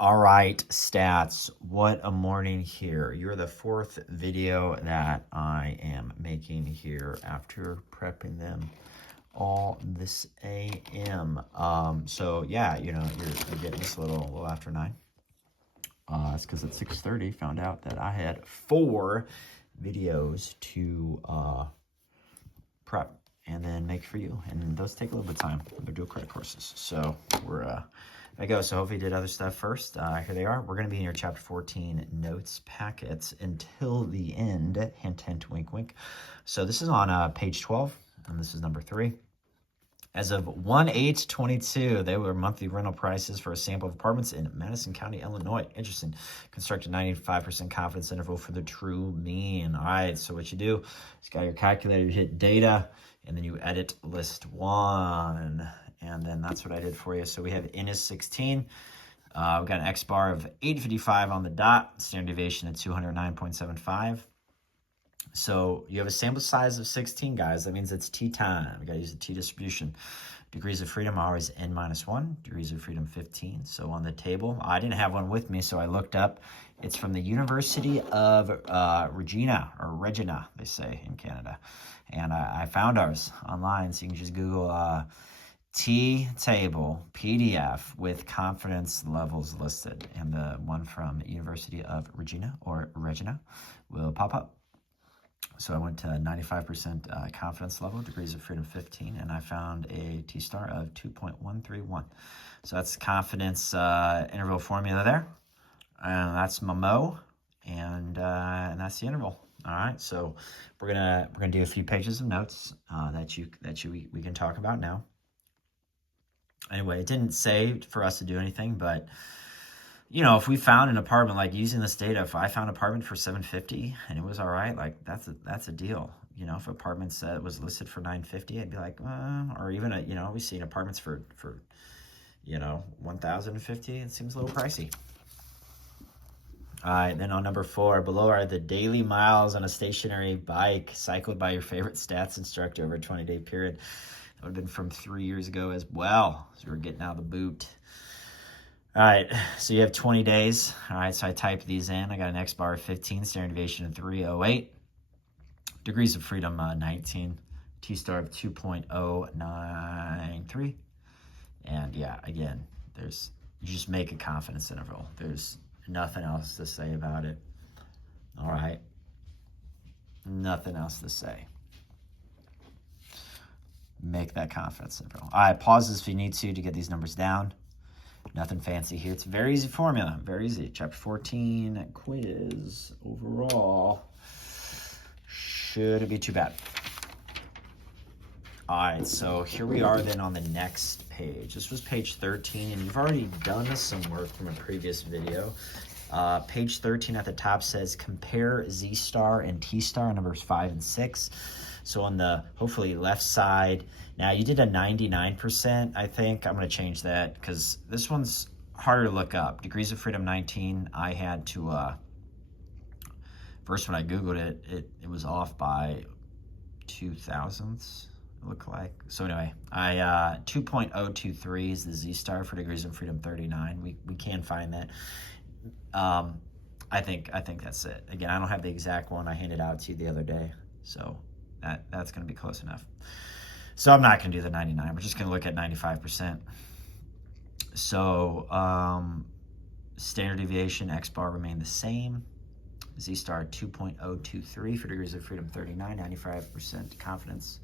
All right, stats. What a morning here. You're the fourth video that I am making here after prepping them all this AM. So yeah, you're getting this a little after 9. It's because at 6:30 found out that I had 4 videos to prep and then make for you, and those take a little bit of time. They're dual credit courses, so there I go. So hopefully you did other stuff first. Here they are. We're going to be in your chapter 14 notes packets until the end. Hint, hint, wink, wink. So this is on page 12, and this is number 3. As of 1/8/22, they were monthly rental prices for a sample of apartments in Madison County, Illinois. Interesting. Construct a 95% confidence interval for the true mean. All right, so what you do is you got your calculator, you hit data, and then you edit list 1. And then that's what I did for you. So we have N is 16. We've got an X bar of 855 on the dot, standard deviation at 209.75. So you have a sample size of 16, guys. That means it's T time. We got to use the T distribution. Degrees of freedom are always N-1. Degrees of freedom 15. So on the table, I didn't have one with me, so I looked up. It's from the University of Regina, they say in Canada. And I found ours online, so you can just Google T table PDF with confidence levels listed. And the one from University of Regina will pop up. So I went to 95% confidence level, degrees of freedom 15, and I found a T-star of 2.131. So that's confidence interval formula there. And that's my mo, and that's the interval. All right, so we're gonna do a few pages of notes that we can talk about now. Anyway, it didn't say for us to do anything, but if we found an apartment, like using this data, if I found an apartment for $750 and it was all right, like that's a deal. If apartment was listed for $950, I'd be like, or even we've seen apartments for $1,050. It seems a little pricey. All right, then on number 4, below are the daily miles on a stationary bike cycled by your favorite stats instructor over a 20-day period. That would have been from 3 years ago as well. So we're getting out of the boot. All right, so you have 20 days. All right, so I typed these in. I got an X bar of 15, standard deviation of 308, degrees of freedom 19, T-star of 2.093. And yeah, again, you just make a confidence interval. There's nothing else to say about it. All right, nothing else to say. Make that confidence interval. All right, pause this if you need to get these numbers down. Nothing fancy here. It's a very easy formula. Very easy. Chapter 14 quiz overall. Shouldn't be too bad. All right, so here we are then on the next page. This was page 13, and you've already done some work from a previous video. Page 13 at the top says compare Z-star and T-star on numbers 5 and 6. So on the hopefully left side, now you did a 99%, I think. I'm going to change that because this one's harder to look up. Degrees of freedom 19, I had to, first when I Googled it, it was off by 2 thousandths, it looked like. So anyway, 2.023 is the Z-star for degrees of freedom 39. We can find that. I think that's it. Again, I don't have the exact one. I handed out to you the other day, so that's going to be close enough. So I'm not going to do the 99. We're just going to look at 95%. So standard deviation, X bar remain the same. Z-star 2.023 for degrees of freedom 39, 95% confidence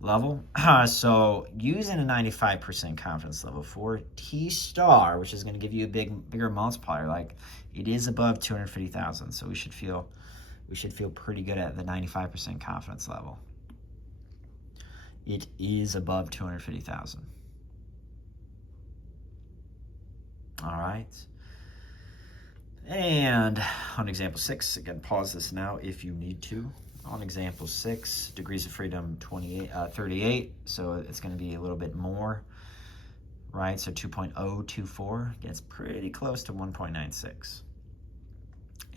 level. So using a 95% confidence level for T-star, which is going to give you a bigger multiplier, like it is above 250,000. So we should feel pretty good at the 95% confidence level. It is above 250,000. All right. And on example 6, again, pause this now if you need to. On example 6, degrees of freedom 38, so it's going to be a little bit more, right? So 2.024 gets pretty close to 1.96.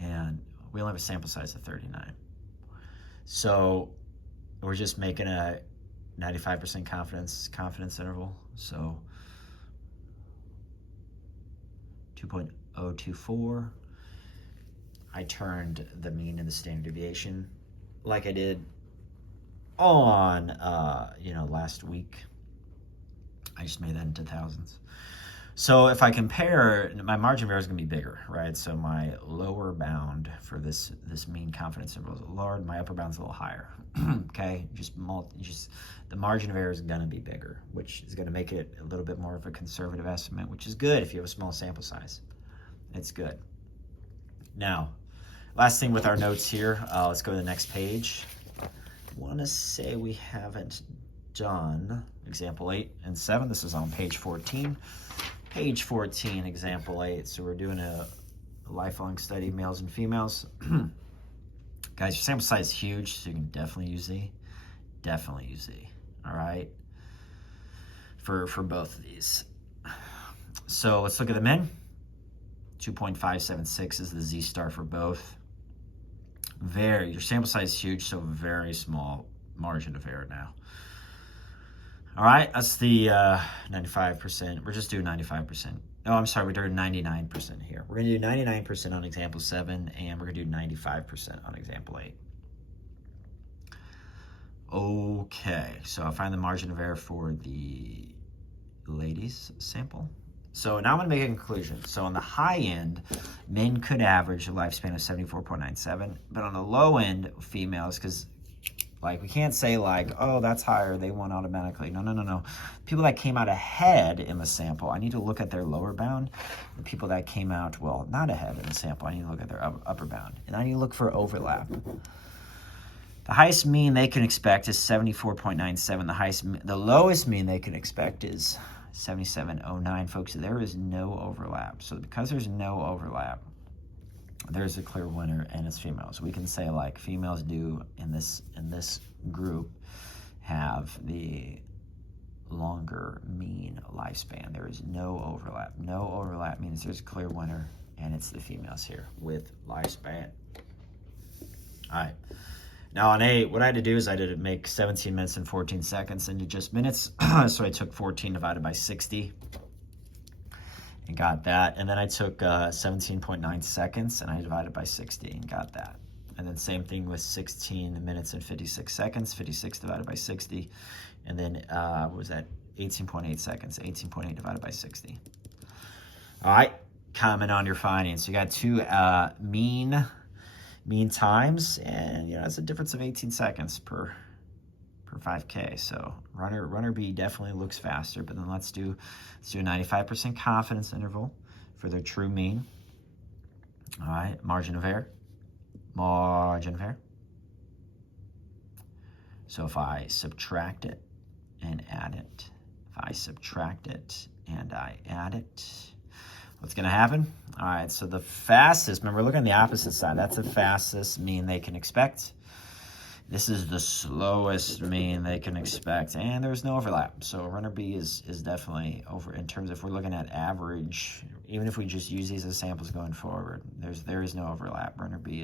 And we only have a sample size of 39. So we're just making a 95% confidence interval. So 2.024. I turned the mean and the standard deviation like I did on, last week. I just made that into thousands. So if I compare, my margin of error is going to be bigger, right? So my lower bound for this mean confidence interval is lower, my upper bound is a little higher. Okay, just the margin of error is going to be bigger, which is going to make it a little bit more of a conservative estimate, which is good if you have a small sample size. It's good. Now, last thing with our notes here, let's go to the next page. I want to say we haven't done example 8 and 7. This is on page 14. Page 14, example 8. So we're doing a lifelong study, males and females. Guys, your sample size is huge, so you can definitely use Z. Definitely use Z, all right? For both of these. So let's look at the men. 2.576 is the Z star for both. Your sample size is huge, so very small margin of error now. All right, that's the 95%. We're just doing 95%. Oh, I'm sorry, we're doing 99% here. We're gonna do 99% on example 7, and we're gonna do 95% on example 8. Okay, so I'll find the margin of error for the ladies sample. So now I'm gonna make a conclusion. So on the high end, men could average a lifespan of 74.97, but on the low end, females, because like we can't say like, oh, that's higher, they won automatically. No. People that came out ahead in the sample, I need to look at their lower bound. The people that came out, well, not ahead in the sample, I need to look at their upper bound. And I need to look for overlap. The highest mean they can expect is 74.97. The lowest mean they can expect is 77.09. Folks, there is no overlap. So because there's no overlap, there's a clear winner, and it's females. We can say like females do in this group have the longer mean lifespan. There is no overlap. No overlap means there's a clear winner, and it's the females here with lifespan. All right. Now on 8, what I had to do is I had to make 17 minutes and 14 seconds into just minutes. So I took 14 divided by 60 and got that. And then I took 17.9 seconds and I divided by 60 and got that. And then same thing with 16 minutes and 56 seconds, 56 divided by 60. And then what was that? 18.8 seconds, 18.8 divided by 60. All right, comment on your findings. So you got two mean times, and it's a difference of 18 seconds per 5K. So runner B definitely looks faster, but then let's do a 95% confidence interval for their true mean. All right, margin of error. So if I subtract it and add it, what's going to happen? All right, so the fastest, remember, look on the opposite side. That's the fastest mean they can expect. This is the slowest mean they can expect, and there's no overlap. So runner B is definitely over in terms of if we're looking at average, even if we just use these as samples going forward, there is no overlap. Runner B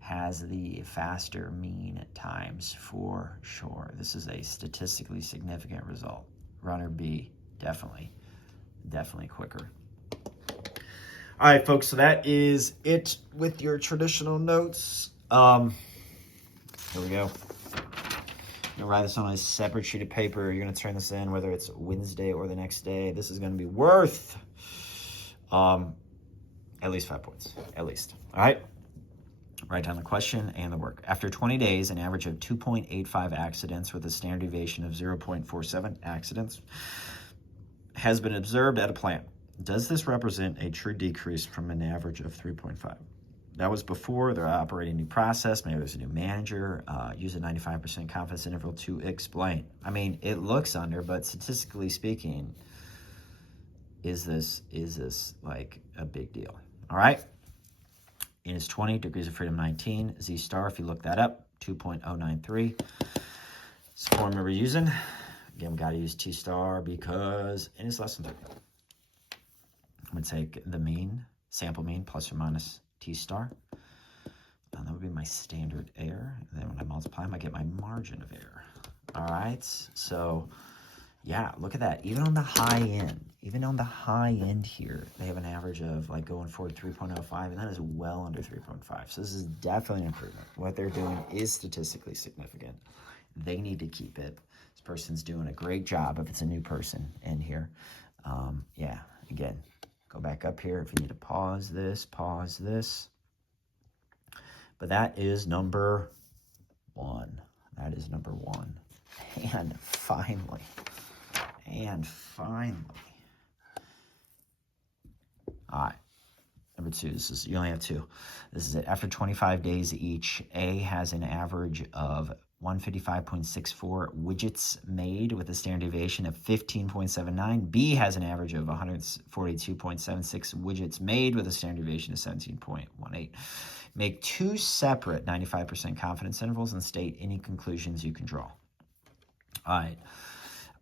has the faster mean times for sure. This is a statistically significant result. Runner B, definitely quicker. All right, folks, so that is it with your traditional notes. Here we go. I'm gonna write this on a separate sheet of paper. You're gonna turn this in whether it's Wednesday or the next day. This is gonna be worth at least 5 points, at least. All right. Write down the question and the work. After 20 days, an average of 2.85 accidents with a standard deviation of 0.47 accidents has been observed at a plant. Does this represent a true decrease from an average of 3.5? That was before they're operating a new process. Maybe there's a new manager. Use a 95% confidence interval to explain. I mean, it looks under, but statistically speaking, is this like a big deal? All right. N is 20, degrees of freedom 19. Z star, if you look that up, 2.093. It's the formula we're using. Again, we got to use T star because N is less than 30. I'm going to take the mean, sample mean, plus or minus T star. And that would be my standard error. And then when I multiply them, I get my margin of error. All right. So, yeah, look at that. Even on the high end, Even on the high end here, they have an average of like going forward 3.05, and that is well under 3.5. So this is definitely an improvement. What they're doing is statistically significant. They need to keep it. This person's doing a great job if it's a new person in here. Yeah, again, go back up here. If you need to pause this. But that is number 1. That is number 1. And finally, all right, number 2, you only have 2. This is it. After 25 days each, A has an average of 155.64 widgets made with a standard deviation of 15.79. B has an average of 142.76 widgets made with a standard deviation of 17.18. Make 2 separate 95% confidence intervals and state any conclusions you can draw. All right.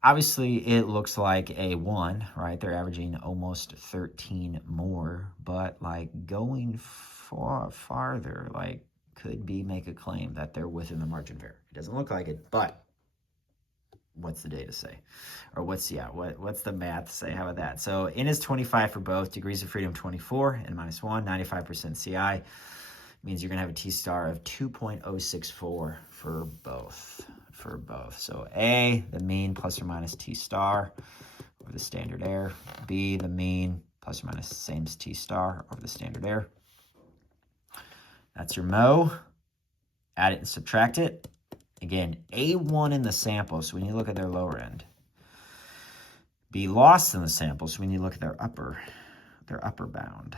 Obviously, it looks like a 1, right? They're averaging almost 13 more, but like going farther, like could be make a claim that they're within the margin of error. It doesn't look like it, but what's the data say? Or what's the math say? How about that? So N is 25 for both, degrees of freedom 24, N minus 1, 95% CI. Means you're going to have a T-star of 2.064 for both. So A, the mean plus or minus T-star over the standard error. B, the mean plus or minus same as T-star over the standard error. That's your MO. Add it and subtract it. Again, A1 in the sample, so we need to look at their lower end. B lost in the sample, so we need to look at their upper bound.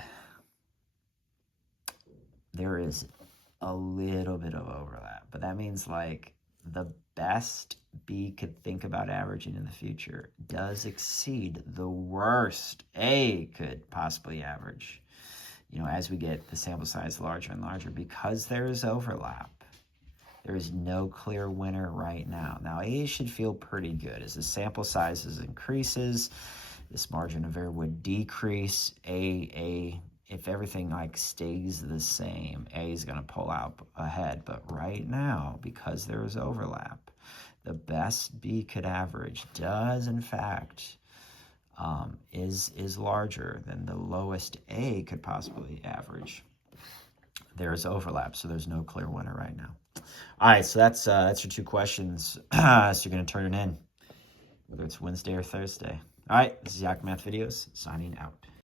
There is a little bit of overlap, but that means like the best B could think about averaging in the future does exceed the worst A could possibly average, as we get the sample size larger and larger, because there is overlap. There is no clear winner right now. Now, A should feel pretty good. As the sample sizes increases, this margin of error would decrease. If everything like stays the same, A is going to pull out ahead. But right now, because there is overlap, the best B could average does, in fact, is larger than the lowest A could possibly average. There is overlap, so there's no clear winner right now. All right, so that's your 2 questions. So you're going to turn it in, whether it's Wednesday or Thursday. All right, this is Yak Math Videos, signing out.